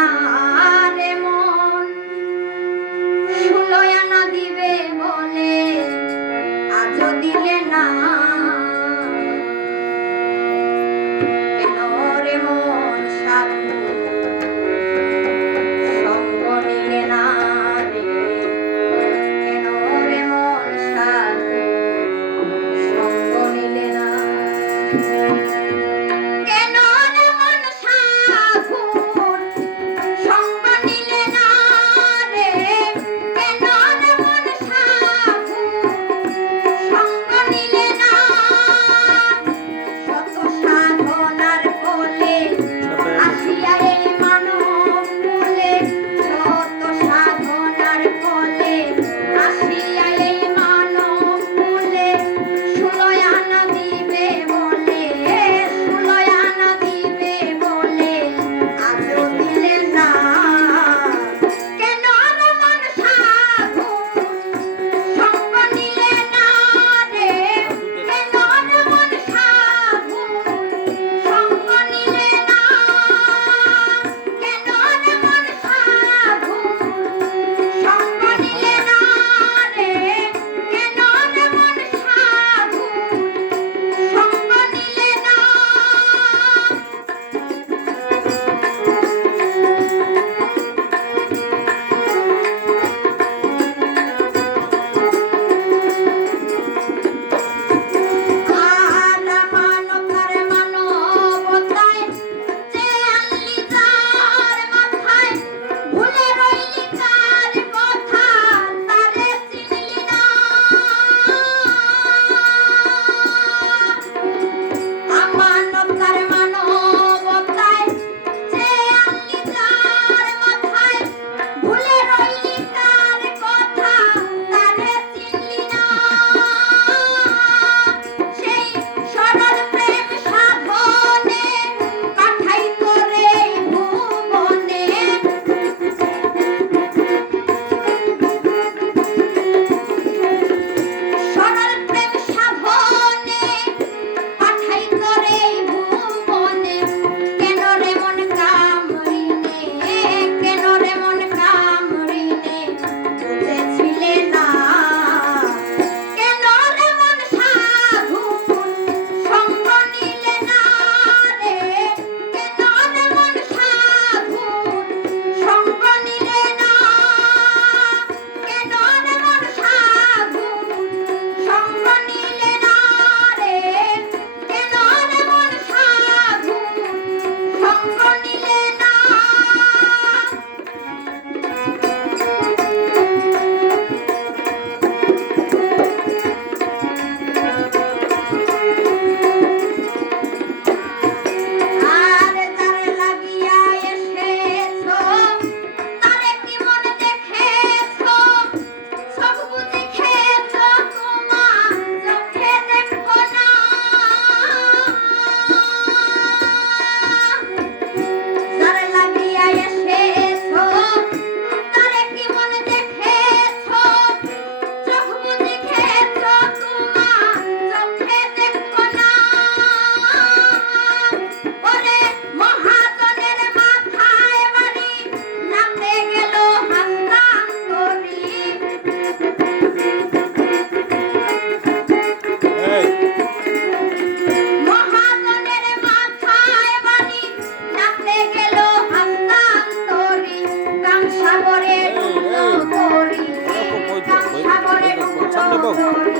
না রে মন, 16 আনা দিবে বলে আজও দিলে না। কেন রে মন সাধু সঙ্গ নিলে না রে, কেন রে মন সাধু সঙ্গ নিলে না। কেন রে মন সাধু সঙ্গ নিলে না রে, কেন রে মন সাধু সঙ্গ নিলে না। শত সাধনার ফলে আসিয়া এই মানব কুলে, শত সাধনার ফলে আসিয়া এই মানব কুলে, 16 আনা দিবে বলে, 16 আনা দিবে বলে আজও দিলে না। কেন রে মন সাধু সঙ্গ নিলে না রে, কেন রে মন সাধু সঙ্গ নিলে না। কেন রে মন সাধু সঙ্গ নিলে না রে, কেন রে মন সাধু সঙ্গ নিলে না। আদা মানবতার মানবতায় যে আনলি যার মাথায়, ভুলে রইলি কার কথা তারে চিনলি না। আমানতার মানবতায় যে আনলি যার মাথায়, ভুলে রইলি কার কথা তারে চিনলি না। সেই সরল প্রেম সাধনে পাঠাই তোরে ভুবনে, সরল প্রেম সাধনে পাঠাই তোরে ভুবনে। কেন রে মন কামড়িনে, কেন রে মন কামড়িনে বুঝেছিলে না। কেন রে মন সাধু সঙ্গ নিলে না রে, কেন রে মন সাধু সঙ্গ নিলে না। কেন রে মন সাধু সঙ্গ নিলে না রে, কেন রে মন সাধু সঙ্গ নিলে না। আর যারে লাগিয়া এসেছো তারে কি মনে দেখেছো, চোখ বুজে খেয়েছো তোমার চোখে দেখো না। যারে লাগিয়া এসেছো তারে কি মনে দেখেছো, চোখ বুজে খেয়েছো তোমার চোখে দেখো না। ওরে মহাজনের মাথায় বাড়ি নামতে গেল হস্তান্তরী, মহাজনের মাথায় বাড়ি নামতে গেল হস্তান্তরী। কামসাগরে ডুবলো তরী, কামসাগরে ডুবলো তরী।